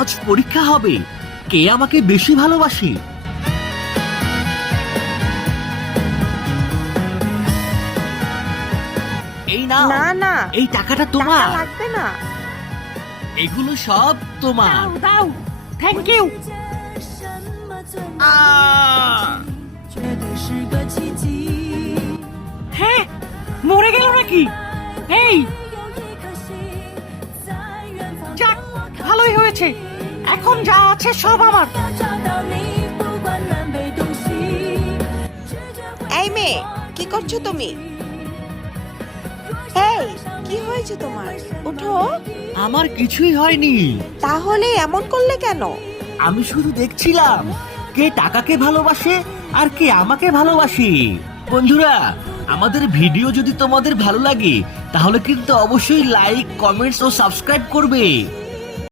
আজ পরীক্ষা হবে, কে আমাকে বেশি ভালোবাসে। এই নাও, না না, এই টাকাটা টাকা তোমার, লাগবে না। এগুলো সব তোমার। দাও দাও, থ্যাংক ইউ। হ্যাঁ, মরে গেল নাকি? এই যাক, ভালোই হয়েছে, এখন যা আছে সব আমার। এই মেয়ে, কি করছো তুমি? এই, কি হয়েছে তোমার? উঠো। আমার কিছুই হয়নি, তাহলে এমন করলে কেন? আমি শুধু দেখছিলাম কে টাকাকে ভালোবাসে আর কে আমাকে ভালোবাসে। বন্ধুরা, আমাদের ভিডিও যদি তোমাদের ভালো লাগে তাহলে কিন্তু অবশ্যই লাইক, কমেন্টস ও সাবস্ক্রাইব করবে।